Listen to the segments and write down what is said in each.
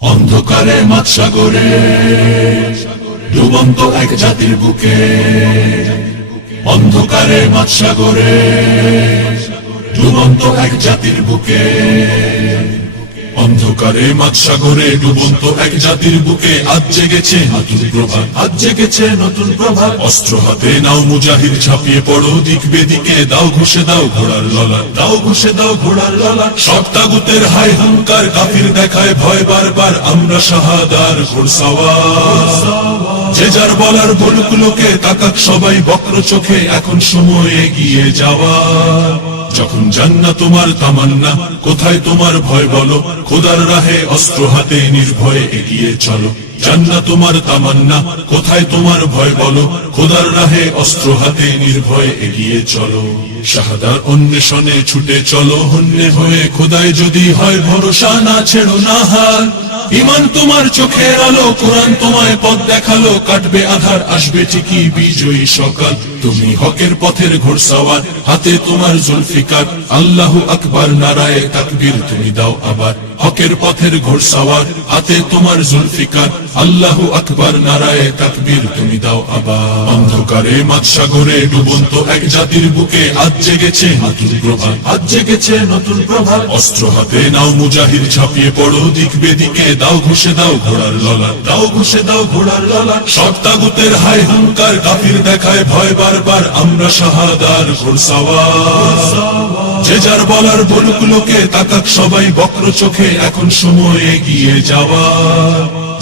অন্ধকারে মাছ সাগরে ডুবন্ত এক জাতির বুকে। অন্ধকারে মাছ সাগরে ডুবন্ত এক জাতির বুকে। অন্ধকারে মাঝসাগরে ডুবন্ত এক জাতির বুকে আজ জেগেছে নতুন প্রভাত, আজ জেগেছে নতুন প্রভাত। অস্ত্র হাতে নাও মুজাহিদ, ঝাঁপিয়ে পড়ো দিক বেদিকে, দাও ঘুষে দাও ঘোড়ার ললা দাও ঘুষে দাও ঘোড়ার ললা সব তাগুতের হাই হুঙ্কার কাফির দেখায় ভয় বারবার, আমরা শাহাদার ঘোড়সাওয়ার যে যার বলার বলুক লোকে তাকাক সবাই বক্র চোখে, এখন সময় এগিয়ে যাওয়া যখন জান্না তোমার তামান্না, কোথায় তোমার ভয় বলো? খোদার রাহে অস্ত্র হাতে নির্ভয়ে এগিয়ে চলো। জান্না তোমার তামান্না, কোথায় তোমার ভয় বলো? খোদার রাহে অস্ত্র হাতে নির্ভয়ে এগিয়ে চলো। শাহাদার অন্বেষণে ছুটে চলো হন্যে হয়ে খোদায় যদি হয় ভরসা না ছেড়ো না হার ইমান তোমার চোখের আলো, কোরআন তোমায় পথ দেখাল, কাটবে আধার, আসবে ঠিকই বিজয়ী সকাল। তুমি হকের পথের ঘোরসাওয়ার হাতে তোমার জুলফিকার, আল্লাহু আকবার, নারায় তাকবীর, তুমি দাও আবার। হকের পথের ঘোড়সাওয়ার হাতে তোমার জুলফিকার। আল্লাহু আকবার, নারায়ে তাকবীর, তুমি দাও আবার অন্ধকারে মাছ সাগরে ডুবন্ত এক জাতির বুকে আজ জেগেছে নতুন প্রভাত। আজ জেগেছে নতুন প্রভাত। অস্ত্র হাতে নাও মুজাহিদ, ঝাঁপিয়ে পড়ো দিক বেদিকে। দাও ঘুষে দাও ঘোড়ার ললা দাও ঘুষে দাও ঘোড়ার ললা সব তাগুতের হাই হুঙ্কার কাফির দেখায় ভয় বারবার। আমরা শাহাদার ঘোড়সাওয়ার যে যার বলার বলুক লোকে, তাকাক সবাই বক্র চোখে। এখন সময় এগিয়ে যাওয়া।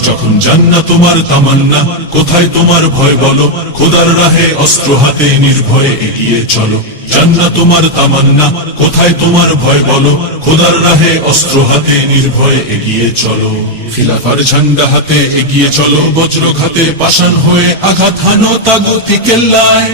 যখন জান্না তোমার তামান্না, কোথায় তোমার ভয় বলো? খোদার রাহে অস্ত্র হাতে নির্ভয়ে এগিয়ে চলো। জান্না তোমার তামান্না, কোথায় তোমার ভয় বলো? খোদার রাহে অস্ত্র হাতে নির্ভয়ে এগিয়ে চলো। খিলাফার ঝান্ডা হাতে এগিয়ে চলো বজ্র ঘাতে পাষাণ হয়ে আঘাত হানো তাগুতি কেল্লায়।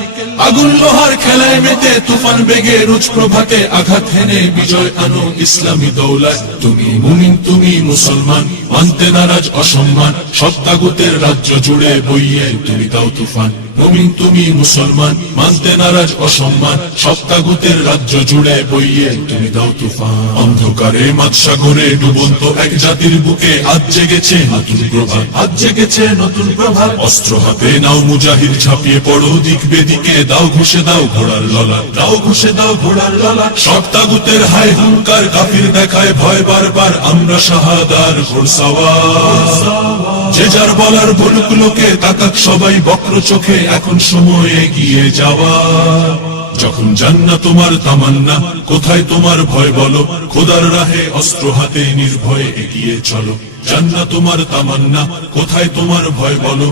আগুন লোহার খেলায় মেতে তুফান বেগে রুজ প্রভাতে আঘাত হেনে বিজয় আনো ইসলামী দৌলায়। তুমি মুমিন, তুমি মুসলমান, মানতে নারাজ, অসম্মান, সত্তাগুতের রাজ্য জুড়ে বইয়ে তুমি দাও তুফান। মুমিন, তুমি মুসলমান, মানতে নারাজ, অসম্মান, সত্তাগুতের রাজ্য জুড়ে বইয়ে তুমি দাও তুফান। অন্ধকারে মাছ সাগরে ডুবন্ত এক জাতির বুকে আজ জেগেছে নতুন প্রভাত আজ জেগেছে নতুন প্রভাত অস্ত্র হাতে নাও মুজাহিদ, ঝাঁপিয়ে পড়ো দিক বেদিকে, দাও ঘুষে দাও ঘোড়ার ললা দাও ঘুষে দাও ঘোড়ার ললা সব তাগুতের হুঙ্কার কাফির দেখায় ভয় বারবার, আমরা শাহাদার ঘোড়সাওয়ার যে যার বলার তাকাক সবাই বক্র চোখে, এখন সময় এগিয়ে যাওয়া। যখন জান্না তোমার তামান্না, কোথায় তোমার ভয় বলো? খোদার রাহে অস্ত্র হাতে নির্ভয়ে এগিয়ে চলো। জান্না তোমার তামান্না কোথায় তোমার ভয় বলো?